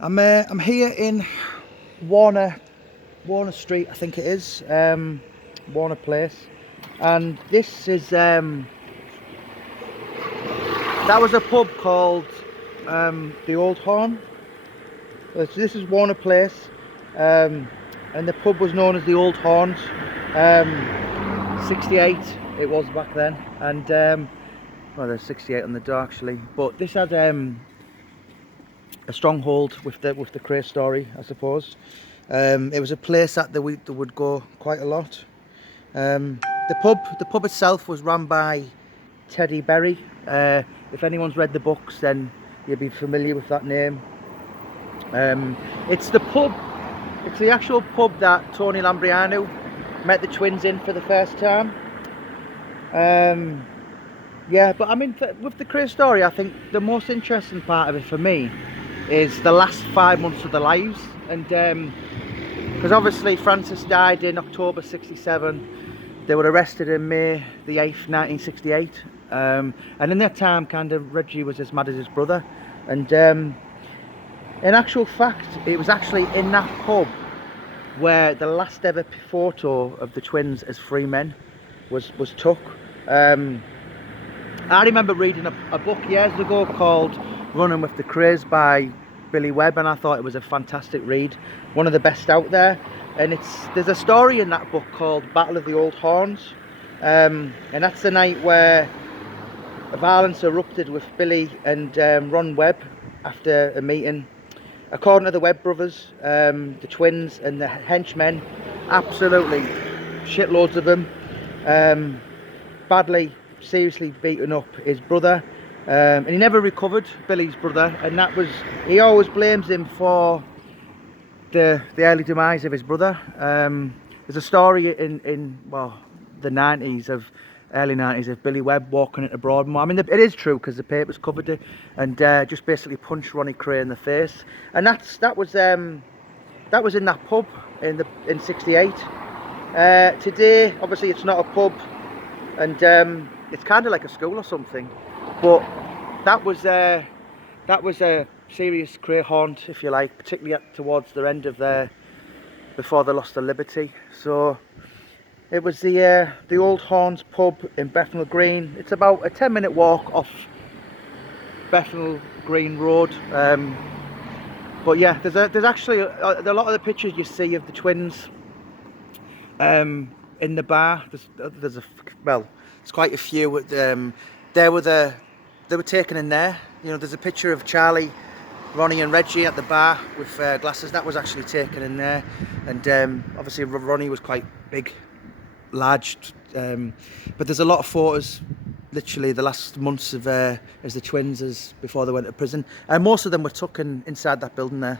I'm here in Warner Street, I think it is, Warner Place, and this is that was a pub called the Old Horn. So this is Warner Place, and the pub was known as the Old Horns. 68 it was back then, and well, there's 68 on the door actually, but this had a stronghold with the Krays story, I suppose. It was a place that they would go quite a lot. The pub itself was run by Teddy Berry. If anyone's read the books, then you'll be familiar with that name. It's the pub. It's the actual pub that Tony Lambrianou met the twins in for the first time. Yeah, but I mean, with the Krays story, I think the most interesting part of it for me is the last 5 months of their lives, and because obviously Francis died in October '67. They were arrested in May the 8th, 1968, and in that time, kind of Reggie was as mad as his brother, and in actual fact, it was actually in that pub where the last ever photo of the twins as free men was took. I remember reading a book years ago called Running with the Krays by Billy Webb, and I thought it was a fantastic read, one of the best out there. And there's a story in that book called Battle of the Old Horns, and that's the night where violence erupted with Billy and Ron Webb after a meeting. According to the Webb brothers, the twins and the henchmen, absolutely shitloads of them, badly, seriously beaten up his brother, and he never recovered, Billy's brother, and he always blames him for the early demise of his brother. There's a story in well, the 90s early 90s of Billy Webb walking into Broadmoor. I mean, it is true because the papers covered it, and just basically punched Ronnie Kray in the face, and that was in that pub in '68. Today, obviously, it's not a pub, and it's kind of like a school or something, but that was a serious Kray haunt, if you like, particularly towards the end of before they lost their liberty. So it was the Old Horns pub in Bethnal Green. It's about a 10-minute walk off Bethnal Green Road. But yeah, there's actually a lot of the pictures you see of the twins in the bar. There's quite a few. They were taken in there. You know, there's a picture of Charlie, Ronnie and Reggie at the bar with glasses. That was actually taken in there, and obviously Ronnie was quite big, large, but there's a lot of photos, literally the last months of as the twins, as before they went to prison, and most of them were taken inside that building there.